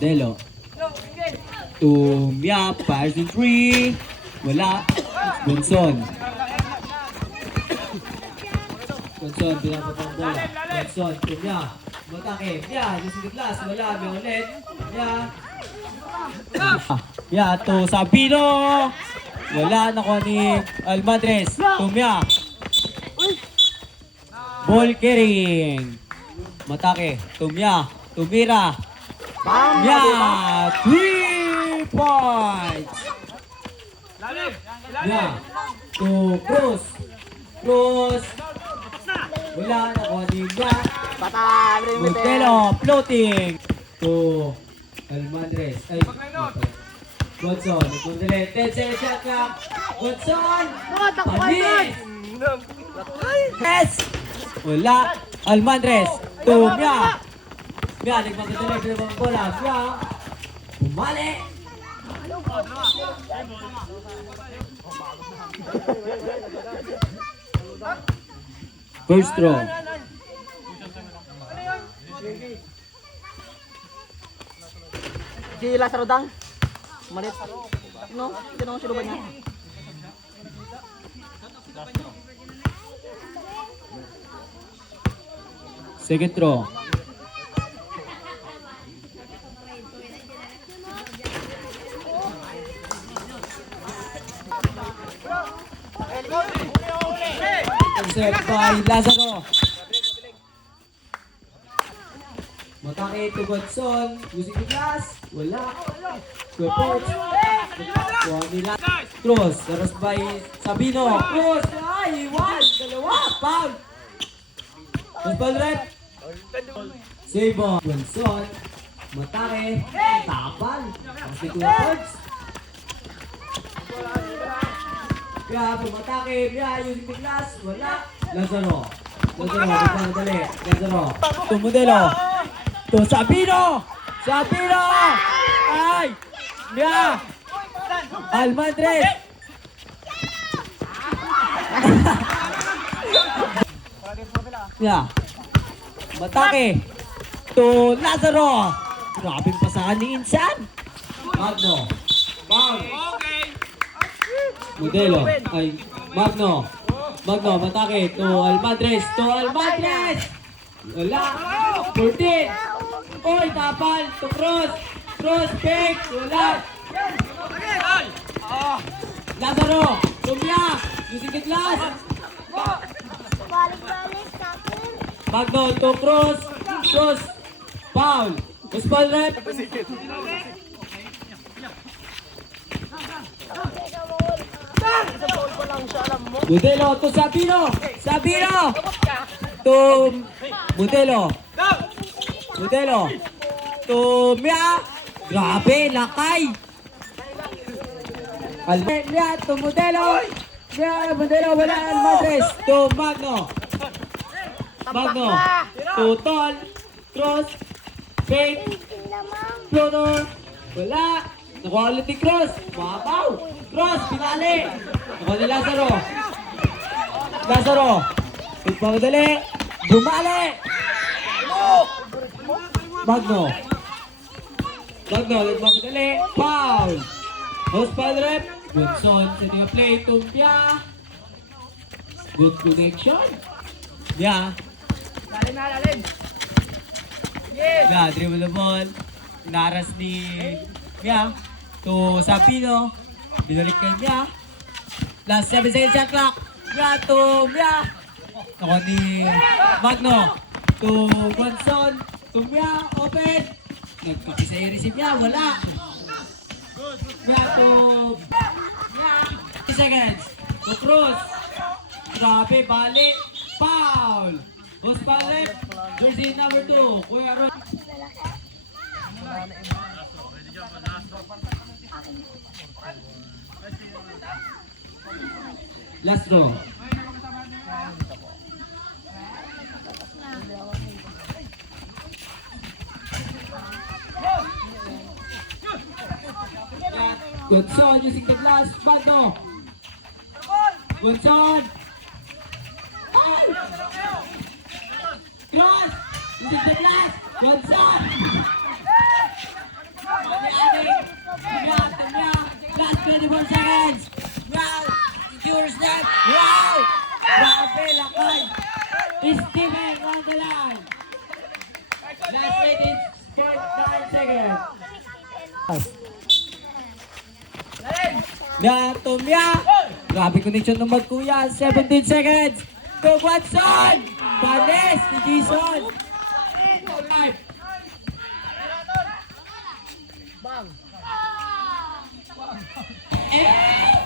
Modelo. Tumya, fires in 3. Wala. Bunson. Bunson, pinapatang bola. Bunson, Tumya. Matake. Mya, yung siniglas. Wala. Mya ulit. Mya. Mya to Sabino. Wala. Nakuha ni Almadres. Tumya. Ball carrying. Matake. Tumya. Tumira. Mya. 3 points. Mya. To Cruz. Cruz. Wala. Nakuha ni Mya. Modelo. Floating. To Almadres. Ay. Watson. Nagkundali. 10 seconds shot clock. Watson. Panis. Yes. Wala. Almadres. To Mya. Mya. Nagpagkatali sa ibang bola. Mya. Bumali. First throw. Si Lazaro Dang. Malit. No, tinong si Ruben niya. Second throw. Intercept by Lazaro. Matake to Godson. Using the glass. Wala. Good point. Kuha nila. Cross. Daros by Sabino. Cross. Ay, one. Dalawa. Foul. Football red. Save on. Godson. Matake. Tapal. Kasi 2 points. Kaya pumatake. Kaya using the glass. Wala. Lazaro. Lazaro. Dali. Lazaro. Tumodelo. To Sabino! Sabino! Ay! Mya! Almadres! Mya! Matake! To Lazaro! Grabing pasahan ni Insan! Magno! Foul! Modelo! Ay! Magno! Magno! Matake! To Almadres! To Almadres! Wala! 14! Oy, tapal to Cross. Cross, fake. Wala. Lazaro. Tumya. Using the glass. Magno to Cross. Cross. Foul. Baseball rep. Modelo to Sabino. Sabino. To Modelo. Modelo. Tumya. Grabe, lakay. Mya to Modelo. Mya, Modelo, wala Almadres. To Magno. Magno. To Tol. Cross. Fake. Floater. Wala. Nakuha ulit ni Cross. Mabaw. Cross, pinali. Nakuha ni Lazaro. Lazaro. Ipagdali. Bumali. Magno. Magno, nagmamadali. Foul. Host foul rep. Johnson, setting a play. Tumya. Good connection. Yeah. Lalim. Yes. Yeah, dribble the ball. Naras ni Mya. To Sabino. Binalik kay Mya. Last 7 seconds shot clock. Mya to Mya. Ako ni Magno. To Johnson. Tumya, open! Nagkakisayari si Mya, wala! Mya to... Mya! 10 seconds! To Cruz! Grabe, bali! Foul! Boss balik! Jersey number 2, Kuya Ron! Last draw! Gonzon using the glass, Magno. Gonzon. Cross using the glass, Gonzon. 24 seconds. Wow! Secures that. Wow! Grabe, lakay. Steven on the line. Last 9 seconds. Mia to Mia. Grabe connection ng magkuya. 17 seconds. To Watson. Panis ni Jason. Bang! Eh!